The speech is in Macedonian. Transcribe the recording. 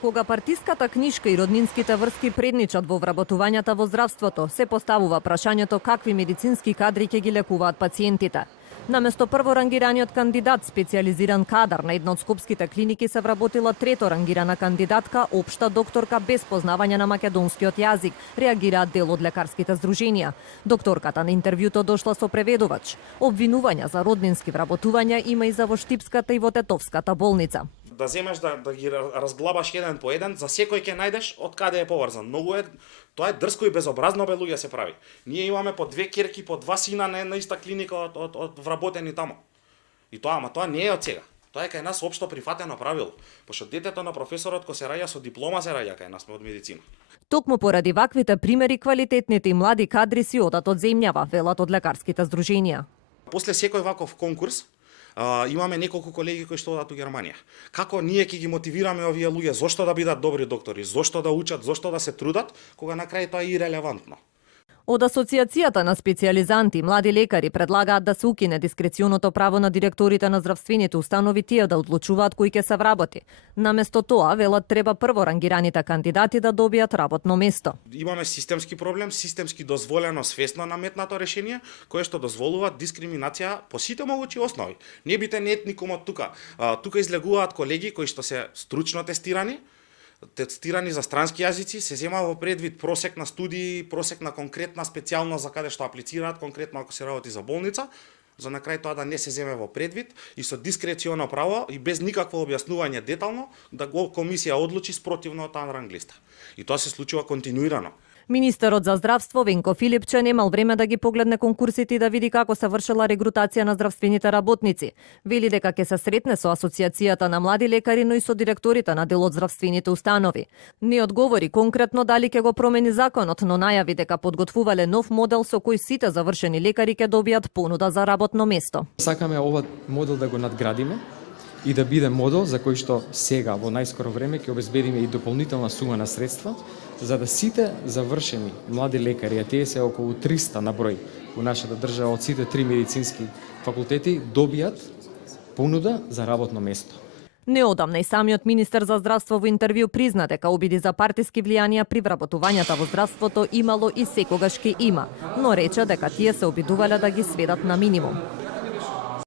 Кога партиската книшка и роднинските врски предничат во вработувањата во здравството, се поставува прашањето какви медицински кадри ќе ги лекуваат пациентите. Наместо прворангираниот кандидат, специјализиран кадар на една од скопските клиники се вработила треторангирана кандидатка, општа докторка без познавање на македонскиот јазик, реагираат дел од лекарските здруженија. Докторката на интервјуто дошла со преведувач. Обвинувања за роднински вработувања има и за во Штипската и во Тетовската болница. Да земеш да ги разглабаш еден по еден, за секој ќе најдеш од каде е поврзан. Многу е, тоа е дрско и безобразно бе луѓе се прави. Ние имаме по 2 ќерки, по 2 сина на една иста клиника од вработени таму. И тоа, тоа не е од сега. Тоа е кај нас општо прифатено правило. Пошто детето на професорот кој се раѓа со диплома се раѓа кај нас од медицина. Токму поради ваквите примери квалитетните и млади кадри си одат од земјава, велат од лекарските здруженија. После секој ваков конкурс имаме неколку колеги кои што одат у Германија. Како ние ќе ги мотивираме овие луѓе зошто да бидат добри доктори, зошто да учат, зошто да се трудат, кога на крај тоа е ирелевантно. Од Асоциацијата на специјализанти млади лекари предлагаат да се укине дискреционото право на директорите на здравствените установи тие да одлучуваат кој ќе се вработи. Наместо тоа, велат, треба прворангираните кандидати да добијат работно место. Имаме системски проблем, системски дозволено свесно наметнато решение, кое што дозволува дискриминација по сите могучи основи. Не бите етникумот тука. Тука излегуваат колеги кои што се стручно тестирани за странски јазици, се зема во предвид просек на студии, просек на конкретна специјалност за каде што аплицираат, конкретно ако се работи за болница, за на крај тоа да не се земе во предвид и со дискреционо право и без никакво објаснување детално да го комисија одлучи спротивно од таа ранглиста. И тоа се случува континуирано. Министерот за здравство Венко Филипче немал време да ги погледне конкурсите и да види како се вршела регрутација на здравствените работници. Вели дека ќе се сретне со Асоциацијата на млади лекари, но и со директорите на дел од здравствените установи. Не одговори конкретно дали ќе го промени законот, но најави дека подготвувале нов модел со кој сите завршени лекари ќе добијат понуда за работно место. Сакаме овој модел да го надградиме и да биде модел за кој што сега во најскоро време ќе обезбедиме и дополнителна сума на средства, за да сите завршени млади лекари, а тие се околу 300 на број во нашата држава од сите 3 медицински факултети, добијат понуда за работно место. Неодамна и самиот министер за здравство во интервју призна дека обиди за партиски влијанија при вработувањата во здравството имало и секогаш ќе има, но рече дека тие се обидувале да ги сведат на минимум.